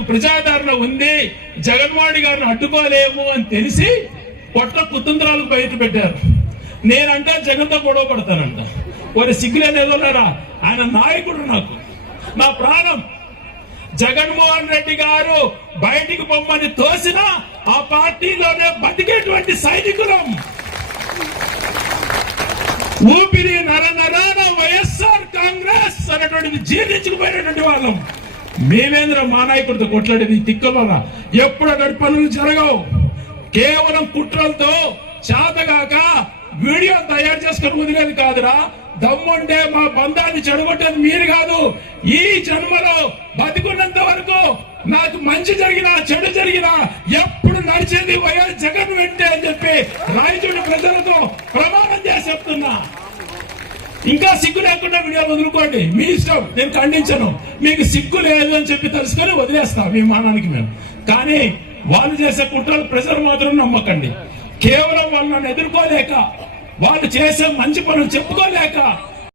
ప్రజాదరణ ఉంది జగన్మోహన్ గారిని అడ్డుకోలేము అని తెలిసి కొట్ట కుతంత్రాలు బయట పెట్టారు. నేనంట జగన్తో గొడవ పడతానంట. వారి సిగ్గులేనేదోలేరా ఆయన నాయకుడు నాకు. నా ప్రాణం. జగన్మోహన్ రెడ్డి గారు బయటికి పొమ్మని తోసిన ఆ పార్టీలోనే బతికేటువంటి సైనికులం. ఊపిరి నర నరాన వైఎస్ఆర్ కాంగ్రెస్ అనేటువంటిది జీర్ణించుకుపోయినటువంటి వాళ్ళం. మేమేంద్ర మా నాయకుడితో కొట్లాడేది తిక్కలోన ఎప్పుడు అటువంటి పనులు జరగవు. కేవలం కుట్రలతో చేతగాక వీడియో తయారు చేసుకుని వదిలేది కాదురా. దమ్ముంటే మా బంధాన్ని చెడగొట్టేది మీరు కాదు. ఈ జన్మలో బతికున్నంత వరకు నాకు మంచి జరిగినా చెడు జరిగినా ఎప్పుడు నడిచేది వైఎస్ జగన్ ఇంకా సిగ్గు లేకుండా వీడియో వదులుకోండి. మీ ఇష్టం. నేను ఖండించను. మీకు సిగ్గు లేదు అని చెప్పి తెలుసుకొని వదిలేస్తా మీ మానానికి మేము. కానీ వాళ్ళు చేసే కుట్రలు ప్రజలు మాత్రం నమ్మకండి. కేవలం వాళ్ళు నన్ను ఎదుర్కోలేక వాళ్ళు చేసే మంచి పనులు చెప్పుకోలేక